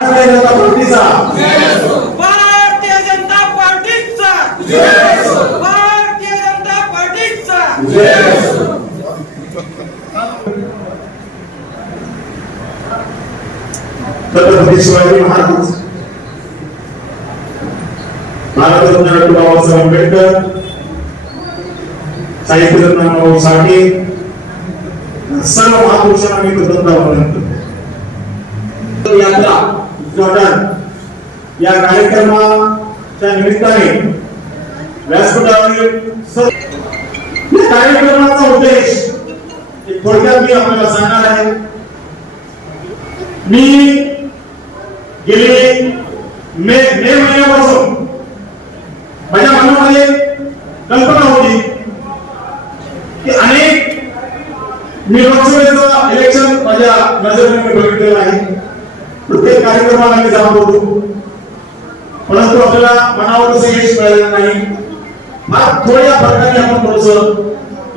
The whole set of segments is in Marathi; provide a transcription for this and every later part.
भारतीय जनता पार्टीचा. भारतीय जनता पार्टीचा. छत्रपती शिवाजी महाराज. भारतरत्न डॉक्टर बाबासाहेब आंबेडकर. साहित्यरत्न भाऊ साठे. सर्व महापुरुषांना मी कृतज्ञता वंदन करतो यात्रा उद्घाटन या कार्यक्रमाच्या निमित्ताने व्यासपीठावरील कार्यक्रमाचा उद्देश थोडक्यात मी आपल्याला सांगणार आहे. मी गेले मे मे महिन्यापासून माझ्या मनामध्ये कल्पना होती की अनेक मी लोकसभेचं इलेक्शन माझ्या नजरेने बघितलेलं आहे प्रत्येक कार्यक्रमाला आम्ही जात होतो परंतु आपल्याला मनावर तसं यश मिळालेलं नाही. फार थोड्या फरकाने आपण थोडस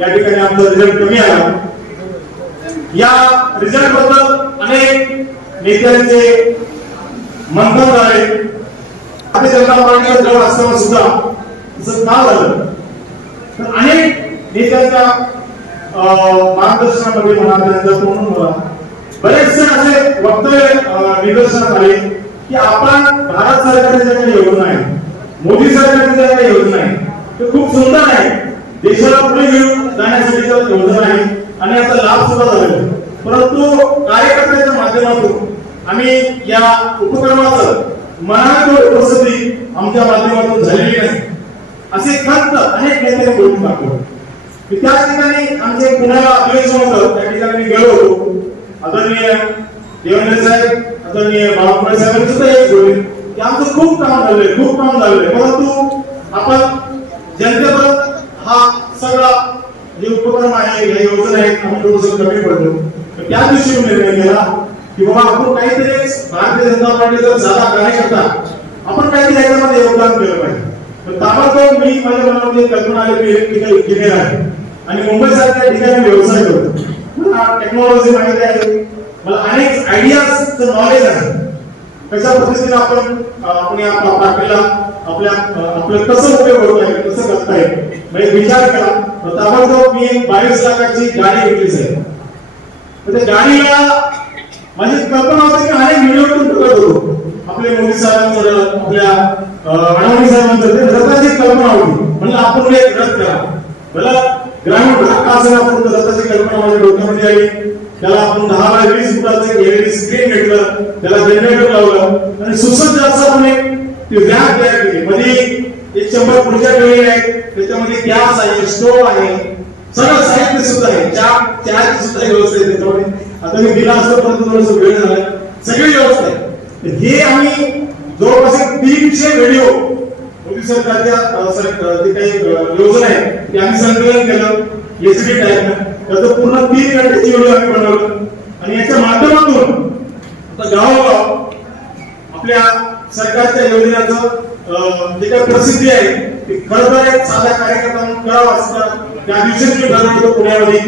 या ठिकाणी आमचा रिझल्ट कमी आला. या रिझल्टबद्दल अनेक नेत्यांचे मंथन झाले भारतीय जनता पार्टीला जवळ असताना सुद्धा तसं का झालं? तर अनेक नेत्यांच्या अं, मार्गदर्शनामध्ये म्हणा त्यांचा तोंडून मला बरेचसे असे वक्तव्य निदर्शनात आले की आपण भारत सरकारच्या ज्या काही योजना आहेत मोदी सरकारच्या ज्या काही योजना आहेत ते खूप सुंदर आहे. देशाला पुढे घेऊन जाण्यासाठी योजना आहे आणि याचा लाभ सुद्धा झालेला परंतु कार्यकर्त्याच्या माध्यमातून आम्ही या उपक्रमाचं मनात प्रसिद्धी आमच्या माध्यमातून झालेली नाही असे खंत अनेक नेत्यांनी बोलून दाखवले की त्याच ठिकाणी आमचे पुण्याला अधिवेशन होतं त्या ठिकाणी गेलो होतो. आदरणीय देवेंद्र साहेब आदरणीय बाळापुरे साहेबांनी सुद्धा हेच बोलले. की आमचं खूप काम झालंय खूप काम झालंय. परंतु आपण जनतेपर्यंत हा सगळा जे उपक्रम आहे या योजना आहेत आम्ही थोडस कमी पडलो. त्या दिवशी मी निर्णय केला की बाबा आपण काहीतरी भारतीय जनता पार्टीचा साधा कार्यकर्ता आपण काहीतरी याच्यामध्ये योगदान केलं पाहिजे. ताबडतोब मी माझ्या मनामध्ये कल्पना आली मी इलेक्ट्रिकल इंजिनियर आहे. आणि मुंबई सारख्या ठिकाणी व्यवसाय करतो. मला टेक्नॉलॉजी माहिती आहे? मला अनेक आयडियाजचं नॉलेज आहे. कशा पद्धतीने आपण आपण या आपल्या आपलं कसं उपयोग होत आहे कसं करता येईल? म्हणजे विचार करा. तर ताबडतोब मी एक बावीस लाखाची गाडी घेतली साहेब. तर त्या गाडीला माझी कल्पना होती की अनेक व्हिडिओ पण बघत होतो आपले मोदी साहेबांचं आपल्या अं, अडवाणी साहेबांचं ते कल्पना होती. म्हणजे आपण एक रथ करा. मला ग्रामीण भाग का असेल आपण रथाची कल्पना माझ्या डोक्यामध्ये आली त्याला आपण दहा बाय वीस फुटाचं एलईडी स्क्रीन घेतलं त्याला जनरेटर लावलं आणि सुसज्ज असं आपण एक ती रॅक तयार केली. म्हणजे मध्ये एक शंभर पुढच्या वेळी आहे त्याच्यामध्ये गॅस आहे स्टोव्ह आहे सगळं साहित्य सुद्धा आहे. चहा चहाची सुद्धा व्यवस्था आहे त्याच्यामध्ये. आता मी दिला असतो परंतु थोडस वेळ झाला. सगळी व्यवस्था आहे. हे आम्ही जवळपास तीनशे व्हिडिओ मोदी सरकारच्या जे काही योजना आहे ते आम्ही संकलन केलं एसडी टाईप त्याचं पूर्ण तीन घंटेची व्हिडिओ आम्ही बनवलं. आणि याच्या माध्यमातून आता गावोगाव आपल्या सरकारच्या योजनेचं जे काही प्रसिद्धी आहे ते खरं तर एक कार्यक्रम करावं असतं. त्या दिवशीच मी ठरवलं होतं पुण्यामध्ये.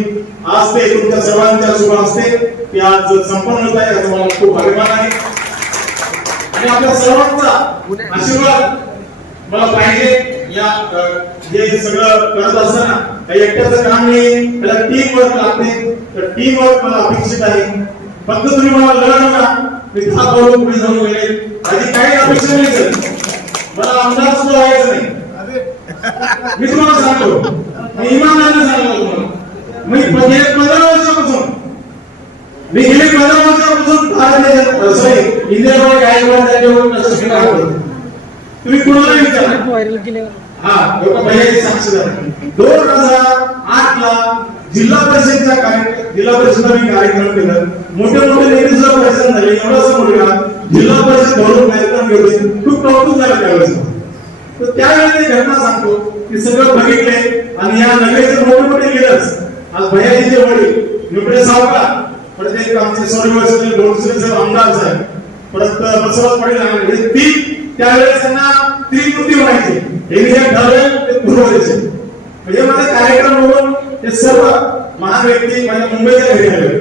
आज ते तुमच्या सर्वांच्या शुभ असते ते आज संपन्न होत आहे याचा मला खूप अभिमान आहे. आणि आपल्या सर्वांचा आशीर्वाद मला पाहिजे या अं, जे सगळं करत असताना काही एकट्याचं काम नाही त्याला टीम वर्क लागते. तर टीम वर्क मला अपेक्षित आहे. फक्त तुम्ही मला लढ नका. मी दहा पावलं पुढे जाऊन गेले. माझी काही अपेक्षा नाही सर. मला आमदार सुद्धा व्हायचं नाही. मी तुम्हाला सांगतो. मी इमानदारीने सांगतो तुम्हाला. मी गेले पंधरा वर्षापासून मी गेले पंधरा वर्षापासून भारतीय इंदिरा गायकवाड काय त्यांच्यावर कष्ट केला तुम्ही कुणाला विचारा हा पहिल्याचे साक्षीदार दोन हजार आठ ला जिल्हा परिषदचा कार्यक्रम जिल्हा परिषद मी कार्यक्रम केलं. मोठे मोठे नेते सुद्धा परिषद झाले. एवढा मोठा जिल्हा परिषद भरून कार्यक्रम घेतले खूप कौतुक झालं त्यावेळेस. तर त्यावेळेस घटना सांगतो की सगळं बघितले आणि या नगरीचे मोठे मोठे लिडर्स आज भैयाजीचे वडील निपडे सावकार परत एक आमचे सोडवर्षाचे डोळसरे साहेब आमदार साहेब परत बसवराज आंबेडकर हे तीन त्यावेळेस त्यांना त्रिकृती म्हणायचे. हे मी जे ठरवेल ते पूर्ण व्हायचे म्हणजे माझा कार्यक्रम म्हणून हे सर्व महान व्यक्ती माझ्या मुंबईच्या घरी आले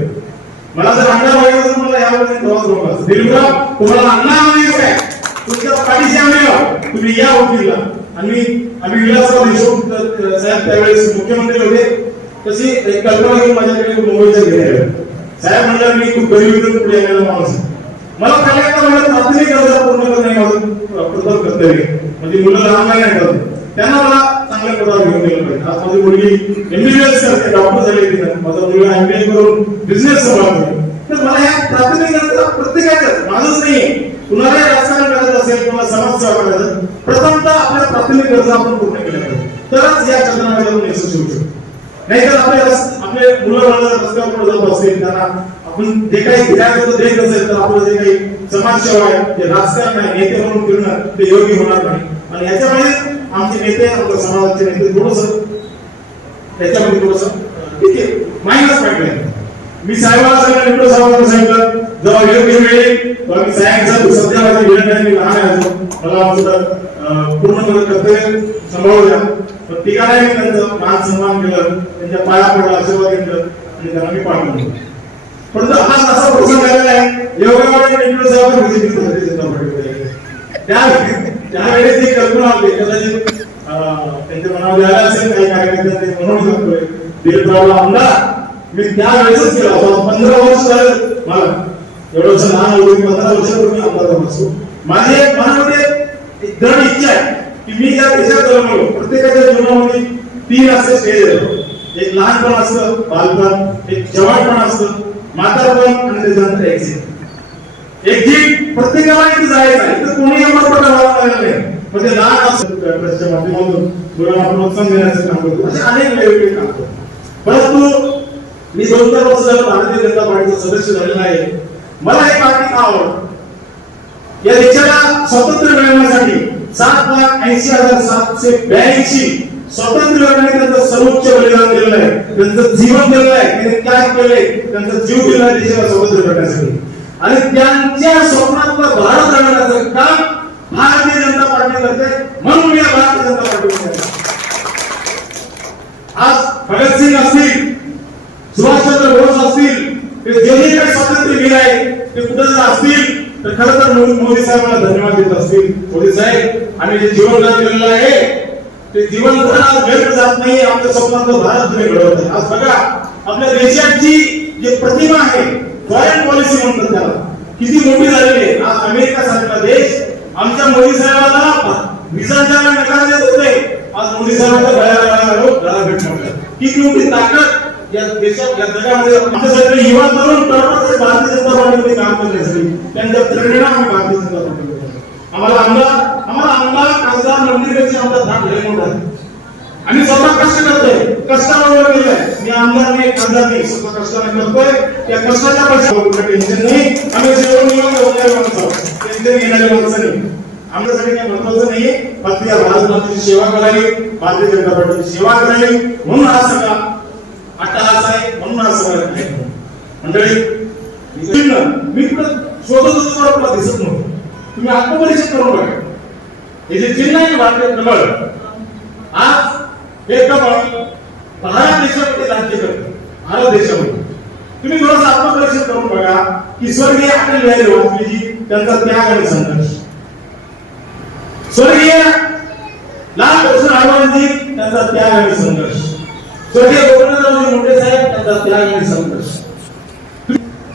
मला जर अण्णा व्हायचं तर मला यावेळेस प्रवास होणार दिलीपराव तुम्हाला अण्णा म्हणायचं आहे तुमच्या पाठीशी आम्ही आहोत. तुम्ही या वकीलला. आणि आम्ही विलासराव देशमुख साहेब त्यावेळेस मुख्यमंत्री होते. तशी एक कल्पना घेऊन माझ्याकडे मुंबईच्या घरी आले साहेब म्हणलं मी खूप गरीब पुढे येणारा माणूस आहे. मला पहिल्यांदा म्हणलं प्राथमिक गरजा पूर्ण करणे प्रथम कर्तव्य म्हणजे मुलं लहान नाही करत त्यांना मला चांगल्या पदावर घेऊन गेलं पाहिजे. आज माझी मुलगी एमबीबीएस करते डॉक्टर झाली तिने. माझा मुलगा एमबीए करून बिझनेस सांभाळतो तर मला या प्राथमिक गरजा प्रत्येकाच्या माझंच नाही कुणाला राजकारण करायचं असेल किंवा समाजसेवा करायचं प्रथमतः आपल्या प्राथमिक गरजा आपण पूर्ण केल्या पाहिजे तरच या चंद्रमाला यशस्वी होऊ शकतो. नाही तर रस- आपले मुलं रस्त्यावर जात असतील त्यांना आपण जे काही गिरायचं देत असेल तर आपलं जे काही समाजसेवा आहे ते राजकारण आहे नेते म्हणून फिरणं ते योग्य होणार नाही. आणि याच्यामुळे आमचे नेते आपल्या समाजाचे नेते थोडस त्याच्यामध्ये थोडस ठीक आहे मायनस पॉईंट मी साहेबांना सांगितलं निवडून साहेबांना सांगितलं जेव्हा योग्य वेळ येईल तेव्हा मी सांगितलं सध्या माझी वेळ मी लहान आहे मला आमचं पूर्ण माझं कर्तव्य सांभाळू द्या पण तिघांनाही मी त्यांचं मान सन्मान केलं त्यांच्या पाया पडला आशीर्वाद घेतलं आणि त्यांना मी पाठवून दिलं. परंतु हा असा प्रसंग आलेला आहे योगामध्ये निवडून साहेबांना विधी केली भारतीय त्या त्यावेळेस ती कल्पना होती कदाचित त्यांच्या मनामध्ये आलं असेल काही कार्यकर्ते ते म्हणून सांगतोय दिलीपरावला आमदार मी त्यावेळेसच केला पंधरा वर्ष झालं मला. एवढं लहान होतो पंधरा वर्षापूर्वी आमदार झालो असतो माझी एक मनामध्ये एक दृढ इच्छा आहे की मी या देशात जन्मलो प्रत्येकाच्या जीवनामध्ये तीन असे स्टेज येतो एक लहानपण असतं बालपण एक जवानपण असतं मातापण आणि त्याच्यानंतर एक्झिट एक्झिट प्रत्येकाला इथे जायचं आहे. इथं कोणी आम्हाला अमरपट व्हायला नाही. म्हणजे लहान असतं प्रयत्नाच्या माध्यमातून मुलांना प्रोत्साहन देण्याचं काम करतो. असे अनेक वेगवेगळे काम करतो. परंतु मी दोन चार वर्ष भारतीय जनता पार्टीचा सदस्य झालेला आहे. मला एक पार्टी आवड. या देशाला स्वातंत्र्य मिळवण्यासाठी सात लाख ऐंशी हजार सातशे ब्याऐंशी स्वातंत्र्य लढण्याने त्यांचं सर्वोच्च बलिदान दिलेलं आहे. त्यांचं जीवन दिलेलं आहे. त्यांनी काय केलंय त्यांचा जीव दिला देशाला स्वातंत्र्य भेटण्यासाठी आणि त्यांच्या स्वप्नातलं भारत घडवण्याचं काम भारतीय जनता पार्टी करते. म्हणून मी या भारतीय जनता पार्टी आज भगतसिंग असतील सुभाषचंद्र बोस असतील ते जे काही स्वातंत्र्य स्वातंत्र्यवीर आहे ते कुठं जर असतील तर खरं तर मोदी साहेबांना धन्यवाद देत असतील. मोदी साहेब आणि जे जीवनदान दिलेलं आहे ते जीवनदान आज व्यक्त जात नाही आपल्या स्वप्नातलं भारत तुम्ही घडवत आहे आज बघा आपल्या देशाची जी प्रतिमा आहे फॉरेन पॉलिसी म्हणतात त्याला. किती मोठी झालेली आहे. आज अमेरिका सारखा देश आमच्या मोदी साहेबांना विजाच्या नकार देत होते. आज मोदी साहेबांच्या गळ्याला लोक गळा भेट किती मोठी ताकद या देशात या जगामध्ये भारतीय जनता पार्टीमध्ये काम करण्यासाठी त्यांच्या प्रेरणा आम्ही भारतीय जनता पार्टीमध्ये आम्हाला आमदार आम्हाला आमदार खासदार मंत्रीपेक्षा धाक लय मोठा आम्ही स्वतः कष्ट करतोय. कष्टावर केलंय मी आमदार नाही खासदार नाही. स्वतः कष्टाने करतोय. त्या कष्टाच्या पैसा टेन्शन नाही. आम्ही जेवण येऊन होणारे माणसं टेन्शन घेणारी माणसं नाही. आमच्यासाठी काही महत्वाचं नाहीये. फक्त या भारत मातेची सेवा करावी भारतीय जनता पार्टीची सेवा करावी. म्हणून हा सगळा अट्टहास आहे म्हणून हा सगळा मंडळी मी शोधत होतो तुला दिसत नव्हतं. तुम्ही आत्मपरीक्षण करून बघा. हे जे चिन्ह आहे भारतीय कमळ आज हे कमळ भारत देशामध्ये राज्य करते. भारत देशामध्ये. तुम्ही थोडंसं आत्मपरीक्षण करून बघा की स्वर्गीय अटल बिहारी वाजपेयीजी त्यांचा त्याग आणि संघर्ष. स्वर्गीय लाल कृष्ण अडवाणजी त्यांचा त्याग आणि संघर्ष. स्वर्गीय गोपीनाथरावजी मुंडे साहेब त्यांचा त्याग आणि संघर्ष.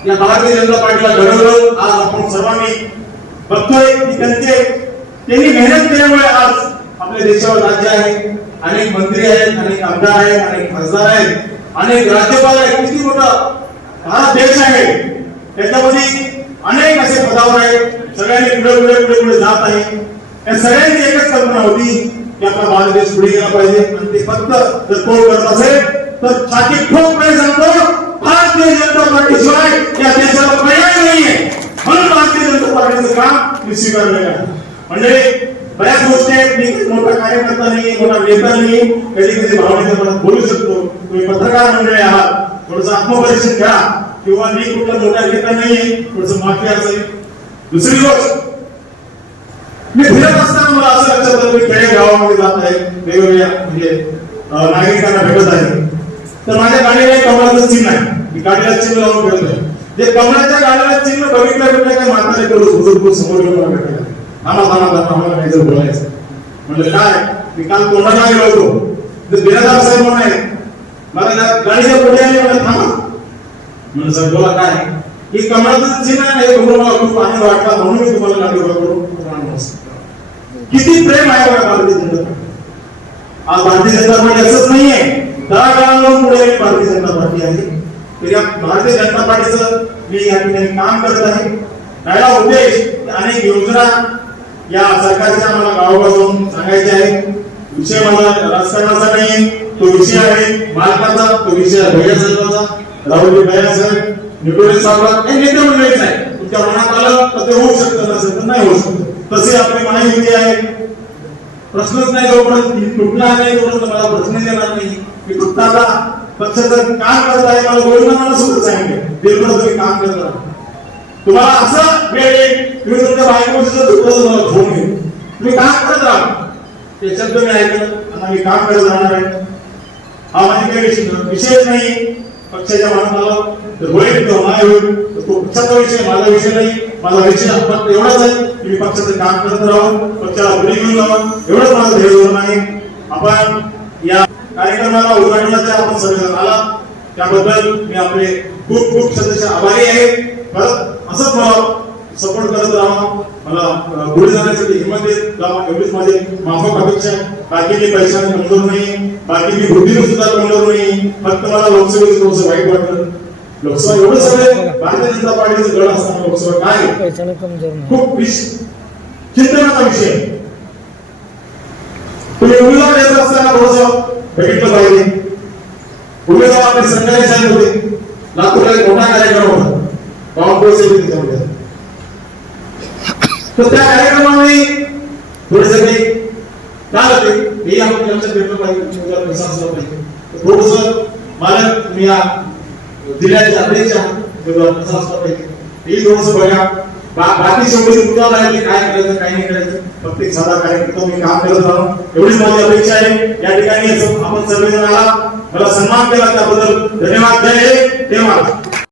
या भारतीय जनता पार्टीला घडवलं आज आपण सर्वांनी बघतोय की त्यांचे त्यांनी मेहनत केल्यामुळे आज आपल्या देशावर राज्य आहे अनेक मंत्री आहेत अनेक आमदार आहेत अनेक खासदार आहेत अनेक राज्यपाल आहेत. किती मोठा भारत देश आहे. त्याच्यामध्ये अनेक असे पदावर आहेत. सगळ्यांनी पुढे पुढे पुढे पुढे जात आहे. या सगळ्यांची एकच कल्पना होती की आपला भारत पुढे गेला पाहिजे. आणि ते फक्त जर कोण करत असेल तर छाती नाही सांगतो भारतीय जनता पार्टीशिवाय या देशाला पर्याय नाहीये. म्हणून भारतीय जनता पार्टीचं काम मी स्वीकारलेलं आहे. म्हणजे बऱ्याच गोष्टी आहेत. मी मोठा कार्यकर्ता नाही मोठा नेता नाही कधी कधी भावनेच्या मनात बोलू शकतो. तुम्ही पत्रकार मंडळी आहात. थोडस आत्मपरीक्षण घ्या किंवा मी कुठला मोठा नेता नाही थोडस माफी असेल. दुसरी गोष्ट मी फिरत असताना मला असं लक्षात आलं मी खेडे गावामध्ये जात आहे वेगवेगळ्या म्हणजे नागरिकांना भेटत आहे तर माझ्या गाडीला एक कमळाचं चिन्ह आहे मी गाडीला चिन्ह लावून फिरतोय जे कमळाच्या गाडीला चिन्ह बघितलं भेटलं काय म्हातारे करू बुजुर्ग समोर येऊन मला भेटले आम्हाला थांबा थांबा आम्हाला काही जर बोलायचं म्हणजे काय मी काल कोणाला गेलो होतो तर बिरादार साहेब म्हणून आहे मला त्या गाडीच्या पुढे आले म्हणजे थांबा म्हणजे सर बोला काय ही कमळाचं चिन्ह आहे हे खूप आनंद वाटला म्हणून मी तुम्हाला गाडी करून नमस्कार किती प्रेम आहे बघा भारतीय जनता आज भारतीय जनता पार्टी असंच नाहीये. तळागाळावरून पुढे भारतीय जनता पार्टी आहे. तर या भारतीय जनता पार्टीचं मी या ठिकाणी काम करत आहे. पहिला उद्देश अनेक योजना या सरकारच्या मला गावापासून सांगायचे आहे विषय मला राजकारणाचा नाही तो विषय आहे मालकाचा तो विषय आहे भैया साहेबाचा राहुल भैया साहेब निकोले साहेब हे नेते मंडळीच आहे तुमच्या मनात आलं तर ते होऊ शकतं नसेल तर नाही होऊ शकत. तसे आपली महायुती आहे प्रश्नच नाही जोपर्यंत तुटणार नाही तोपर्यंत मला प्रश्न येणार नाही. मी तुटताना पक्षाचं काम करत आहे मला गोविंदांना सुद्धा सांगितलं दिलभर तुम्ही काम करत राहा तुम्हाला असं वेळ येईल तुम्ही तुमच्या बायकोचं तुम्हाला फोन येईल तुम्ही काम करत राहा. ते शब्द मी ऐकलं आणि मी काम करत राहणार आहे. हा माझी काही विषय विषयच नाही. पक्षाच्या माणसाला होईल किंवा नाही होईल. तो पक्षाचा विषय माझा विषय नाही. माझा विषय फक्त एवढाच आहे. की मी पक्षाचं काम करत राहू पक्षाला पुढे घेऊन जावं एवढंच माझं ध्येय धोरण आहे आपण या कार्यक्रमाला उद्घाटनाचा आपण सगळेजण आला. त्याबद्दल मी आपले खूप खूप सदस्य आभारी आहे. परत असंच मला सपोर्ट करत राहा. मला पुढे जाण्यासाठी हिंमत देत राहा एवढीच माझी माफक अपेक्षा आहे. बाकी मी पैशाने कमजोर नाही. बाकी मी बुद्धीने सुद्धा कमजोर नाही. फक्त मला लोकसभेचं थोडंसं वाईट वाटलं लोकसभा एवढं सगळे भारतीय जनता पार्टीचं गड असताना लोकसभा काय? खूप चिंतनाचा विषय. तुम्ही उमेदवार येत असताना थोडंसं बघितलं पाहिजे. उमेदवार आपले संघाने झाले होते. लातूरला एक मोठा कार्यक्रम होता. बाबा कोळसे होते त्याच्यामध्ये. तर त्या कार्यक्रमामध्ये थोडेसे काही काय होते. हे आपण लक्षात पेपर पाहिजे उमेदवार कसा असला पाहिजे. थोडस मला तुम्ही या जिल्ह्याच्या अध्यक्ष पाहिजे बघा बा- बाकी शेवटी मुद्दा आहे काय करायचं काय नाही करायचं. फक्त साधा मी काम करत राहून एवढीच माझी अपेक्षा आहे. या ठिकाणी आपण सर्वजण आला. मला सन्मान केला त्याबद्दल. धन्यवाद. जय हिंद, जय